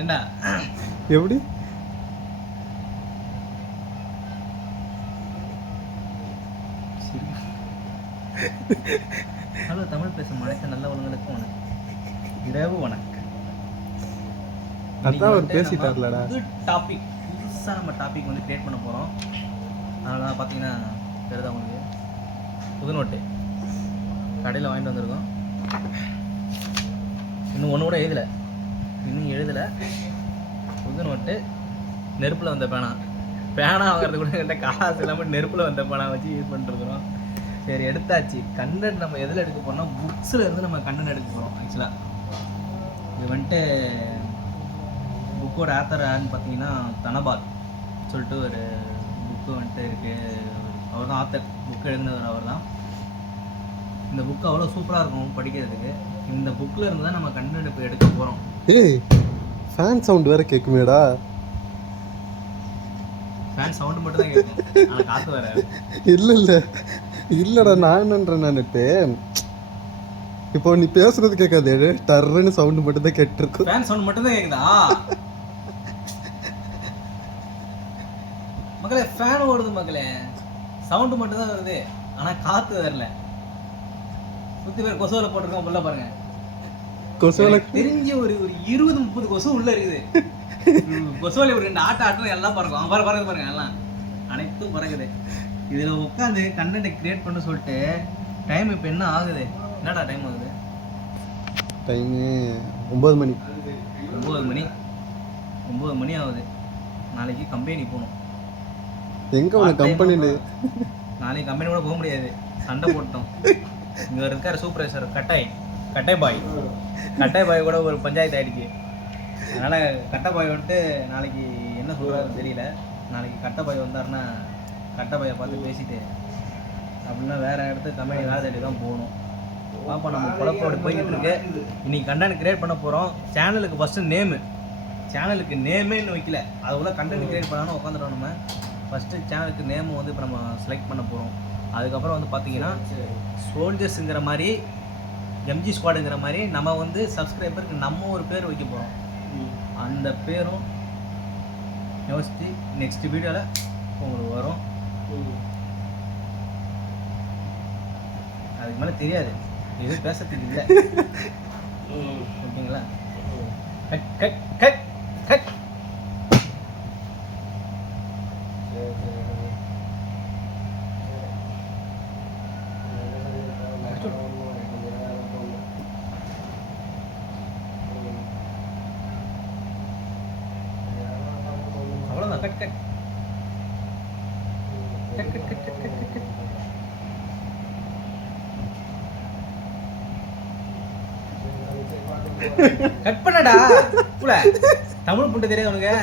என்ன எப்படி ஹலோ தமிழ் பேசும் அனைத்து நல்ல உலகளுக்கும் வணக்கம். இரவு வணக்கம். அதான் அவர் பேசிட்டார்லடா. டாபிக் புதுசாக நம்ம டாபிக் வந்து கிரியேட் பண்ண போகிறோம். அதனால் பார்த்தீங்கன்னா தெரியுதா உங்களுக்கு, புது நோட்டு கடையில் வாங்கிட்டு வந்திருக்கோம். இன்னும் ஒன்று கூட இன்னும் எழுதலை. புது நோட்டு, நெருப்பில் வந்த பேனா வாங்குறது கூட என்கிட்ட காசு இல்லாமல் நெருப்பில் வந்த பேனா வச்சு யூஸ் பண்ணிட்டுருக்குறோம். சரி எடுத்தாச்சு. கண்டென்ட் நம்ம எதில் எடுக்க போகிறோம்னா புக்ஸில் இருந்து நம்ம கண்டென்ட் எடுக்க போகிறோம். ஆக்சுவலாக இது வந்துட்டு புக்கோட ஆத்தர் யாருன்னு பார்த்தீங்கன்னா தனபால் சொல்லிட்டு ஒரு புக்கு வந்துட்டு இருக்குது. அவர் தான் ஆத்தர், புக்கு எழுதினவர் அவர் தான். இந்த புக்கு அவ்வளோ சூப்பராக இருக்கும் படிக்கிறதுக்கு. இந்த புக்கில் இருந்து தான் நம்ம கண்டென்ட் இப்போ எடுக்க போகிறோம். ஏய் ஃபேன் சவுண்ட் வேறு கேட்குமேடா. ஃபேன் சவுண்டு மட்டும் தான் கேட்கும், ஆனால் காற்று வேற இல்லைடா. நான் என்னன்றேன், இப்போ நீ பேசுறது கேட்காது, டர்ன்னு சவுண்டு மட்டும் தான் கேட்டுருக்கு. ஃபேன் சவுண்ட் மட்டும் தான் கேட்குதா மக்களே? ஃபேன் ஓடுது மக்களே, சவுண்டு மட்டும் தான் வருது, ஆனால் காற்று வரல. சுற்றி பேர் கொசுவில் போட்டிருக்கோம் உள்ள பாருங்க. கொசுவில் தெரிஞ்ச ஒரு 20-30 கொசு உள்ள இருக்குது. கொசுவலை ஒரு 2 ஆட்டம் எல்லாம் பறக்கும். பறக்குது பாருங்க, எல்லாம் அனைத்தும் பறக்குது. இதில் உட்காந்து கண்டென்ட்டை கிரியேட் பண்ண சொல்லிட்டு டைம் இப்போ என்ன ஆகுது? என்னடா டைம் ஆகுது? டைமு 9 மணி. 9 மணி ஆகுது. நாளைக்கு கம்பெனி போகணும். எங்கே உனக்கு கம்பெனியில்? நாளைக்கு கம்பெனி கூட போக முடியாது, சண்டை போட்டோம். இங்கே இருக்கார் சூப்பர்வைசர் கட்டை பாய் கூட ஒரு பஞ்சாயத்து ஆகிடுச்சு. அதனால் கட்டை பாய் வந்துட்டு நாளைக்கு என்ன சொல்கிறாருன்னு தெரியல. நாளைக்கு கட்டை பாய் வந்தாருன்னா கட்டை பாயை பார்த்து பேசிட்டு அப்படின்னா வேறு இடத்துக்கு கம்பெனி வேலை தேடி தான் போகணும். பாப்பா நம்ம குழப்போடு போய்கிட்டு இருக்கு. இன்னைக்கு கண்டென்ட் கிரியேட் பண்ண போகிறோம். சேனலுக்கு ஃபஸ்ட்டு சேனலுக்கு நேமே இன்னும் வைக்கல. அதுக்குள்ளே கண்டென்ட் கிரியேட் பண்ணாலும் உட்காந்துட்டோம். நம்ம ஃபஸ்ட்டு சேனலுக்கு நேம் வந்து இப்போ நம்ம செலக்ட் பண்ண போகிறோம். அதுக்கப்புறம் வந்து பார்த்தீங்கன்னா சோல்ஜர்ஸுங்கிற மாதிரி, எம்ஜி ஸ்குவாடுங்கிற மாதிரி நம்ம வந்து சப்ஸ்கிரைபருக்கு நம்ம ஒரு பேர் வைக்க போகிறோம். அந்த பேரும் யோசிச்சு நெக்ஸ்ட் வீடியோவில் உங்களுக்கு வரும். அதுக்கு மேலே தெரியாது, எதுவும் பேசுறதுக்கு இல்லை. ஓகேங்களா? Cut cut cut cut. அவ்வளோதான். Cut cut cut cut cut cut cut cut. Cut பண்ணடா புள்ள. தமிழ் புண்டை தெரியாது உனக்கு?